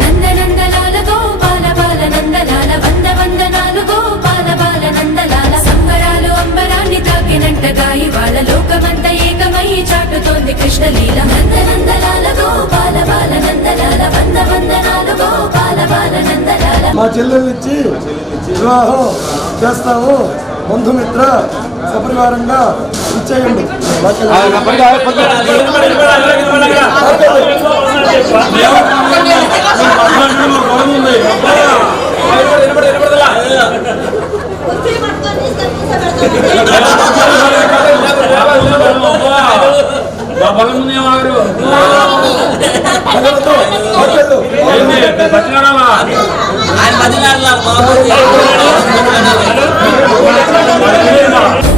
నందనందలాల గోపాల బాల నందలాల వంద వందనాలు గోపాల బాల నందలాల సంబరాలు అంబరాన్ని తాకినంటగా ఇవాళ లోకమంతా ఏకమై చాటుతోంది కృష్ణలీల నందనందలాల గోపాల బాల నందలాల వంద వందనాలు గోపాల బాల నందలాల. మా చెల్లెల్నిచ్చి వివాహం చేస్తాము, బంధుమిత్ర సపరివారంగా ఇచ్చేయండి.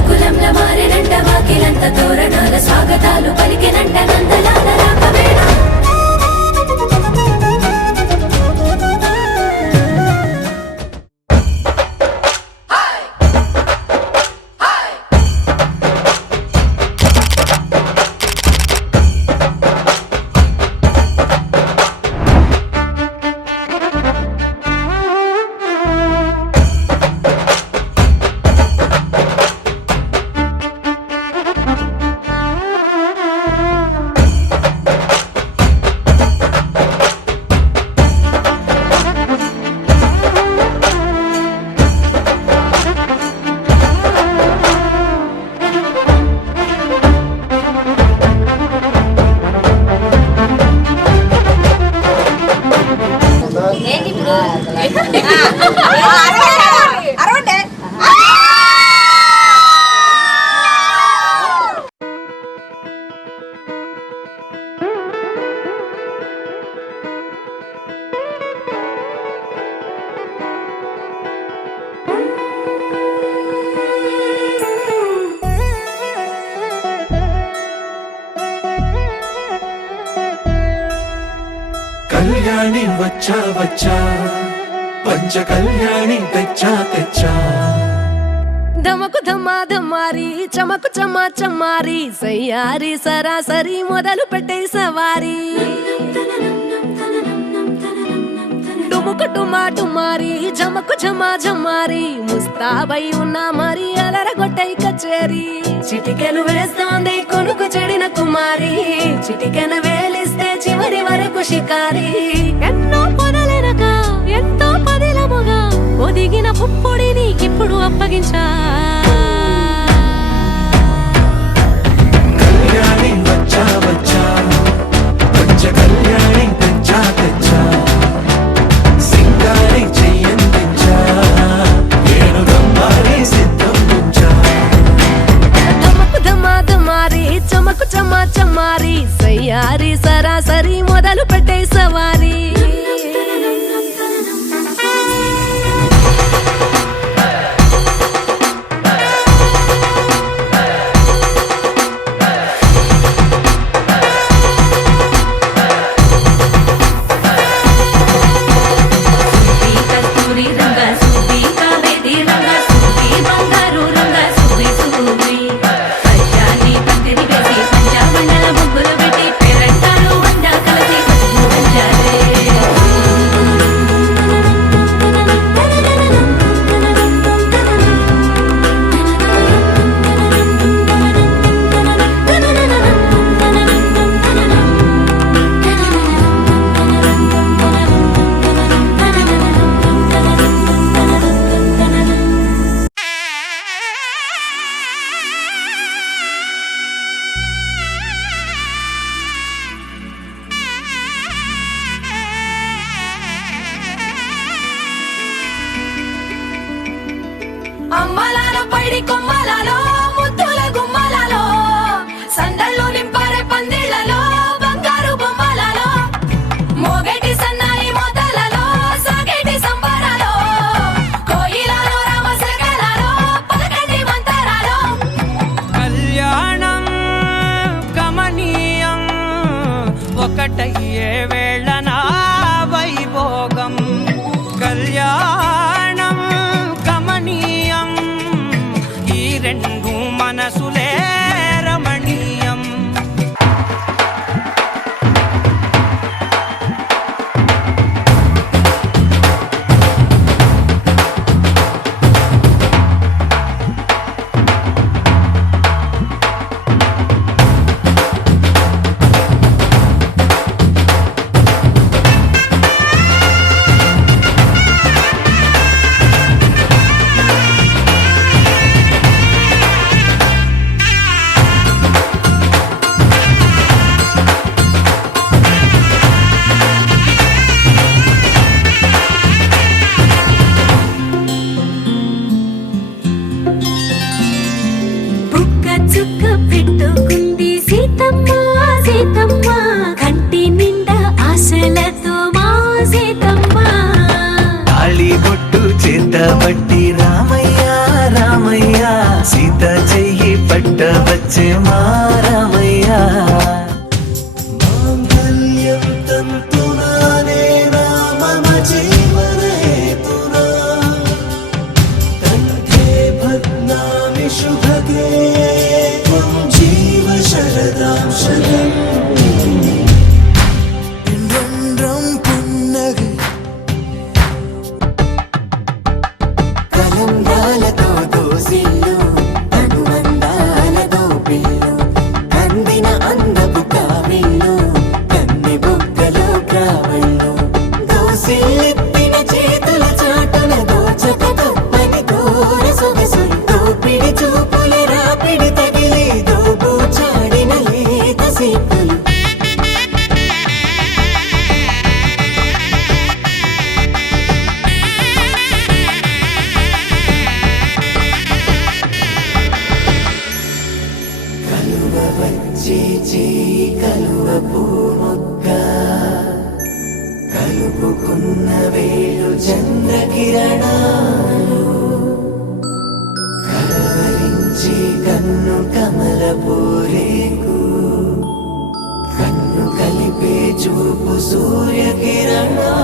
కులంలో మారినంట వాకిలంత తోరణాల స్వాగతాలు పలికినంట నందలాల రాకవేళ. కళ్యాణి వచ్చా వచ్చా, పంచ కళ్యాణి తెచ్చా తెచ్చా. ధమకు ధమా ధమారి చమకు చమా చమారి సయ్యారి సరాసరి మొదలు పెట్టే సవారి. డుముకు టుమా టుమారి జమకు ఝమా ఝమారి ముస్తాబై ఉన్నా మరి అలరగొట్టై కచేరి. చిటికెను వేస్తోంది కొనుకు చెడిన కుమారి, చిటికెను వేలిస్తే చివరి వరకు షికారి. ఎన్నో పొదలెనక ఎంతో పదిలముగా ఒదిగిన పుప్పొడి నీకిప్పుడు అప్పగించా. కళ్యాణి వచ్చా వచ్చా, పంచ కళ్యాణి తెచ్చా తెచ్చా. సింగారి చెయ్యందించా, ఏనుగమ్మారి సిద్ధం ఉంచా. ధమకు ధమా ధమారి చమకు చమా చమారి సయ్యారి సరాసరి మొదలు పెట్టే సవారి. అమ్మలాలో పైడి కొమ్మలలో ముద్దుల గుమ్మలలో సందళ్ళు నింపారే పందిళ్లలో బంగారు బొమ్మలలో మోగేటి సన్నాయి మోతలలో సాగేటి సంబరాలో కోయిలలో రామసగలలో పలకండి మంతరాలో. కళ్యాణం కమనీయం ఒకటయ్యే వేళన వైభోగం. కళ్యాణం కమనీయం ఈ రెండు మనసులే రమణీయం. సీతమ్మ సీతమ్మ కంటి నిండా ఆశలతో మా సీతమ్మ తాళి బొట్టు చేత బట్టి రామయ్య రామయ్య సీత చెయ్యి పట్ట వచ్చే మా రామయ్య మాంగళ్యం తంతునానే మమ జీవన హేతునా కంఠే భద్నామి శుభగే త్వం జీవ శరదాం శతం రం పున్నగై కలంబ్రాలతో దోసిల్లు అనుబంధాలతో పిల్లు కందిన అందపు కావిల్లు కన్నె బుగ్గలో గ్రావెల్లు దోసిల్లెత్తిన చేతుల చాటున దోచక తప్పని దూర సొగసులు దోపిడి చూపుల రాపిడి తగిలి దోబు చాడిన లేత సీపులు కలువ వచ్చే చేయి కలువ పూముక్క కలుపుకున్న వేలు చంద్రకిరణాలు కలవరించి కన్ను కమల పూరేకు కన్ను కలిపే చూపు సూర్యకిరణాలు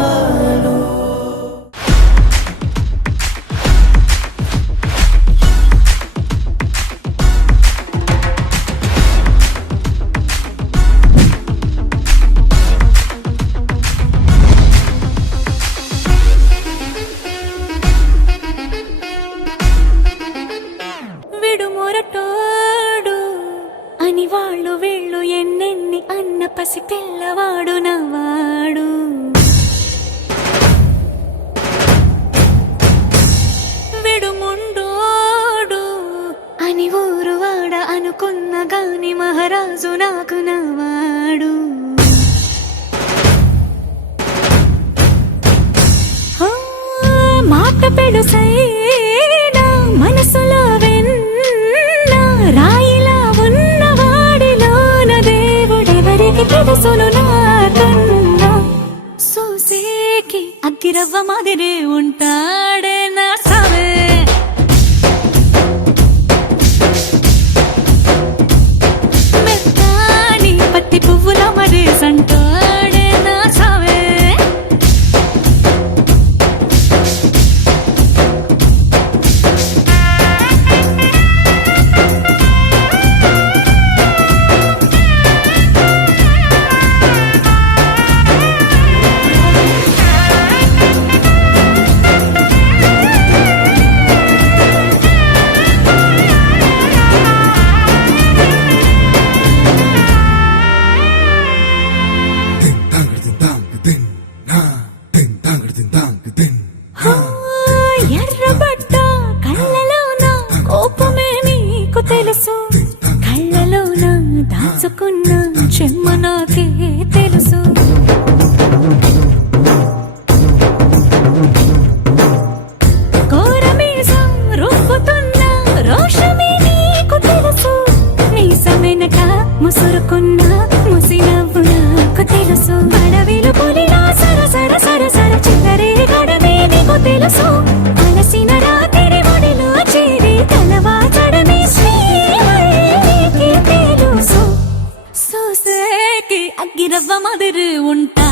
విడుమొరటోడు అని వాళ్ళు వీళ్ళు ఎన్నెన్ని అన్న పసి పిల్లవాడు నవ్వాడు విడుముండోడు అని ఊరు వాడ అనుకున్న గాని మహారాజు నాకు నవ్వాడు ఆ, మాట పెడుసైనా మనసులో వెన్న రాయిలా ఉన్నవాడిలోన దేవుడెవరికి తెలుసును నాకన్నా సూసేకి అగ్గిరవ్వ మాదిరి ఉంటాడే నా సవే మెత్తాని పత్తి పువ్వుల మరి సంటాడే నా సవే ఎర్రబడ్డ కళ్ళలోన కోపమే నీకు తెలుసు కళ్ళలోన దాచుకున్న చెమ్మ నాకే తెలుసు కోరమీసం రుబ్బుతున్న రోషమే నీకు తెలుసు మీసమెనక ముసురుకున్న ముసినవ్వు నాకు తెలుసు అడవిలు పులిలా సరసర సరసర చిల్లరే గడమే నీకు తెలుసు అలసిన రాత్రి ఒడిలో చేరి తలవాచడమే శ్రీకి తెలుసు సోసేకి అగ్గిరవ్వ మదిరి ఉంటా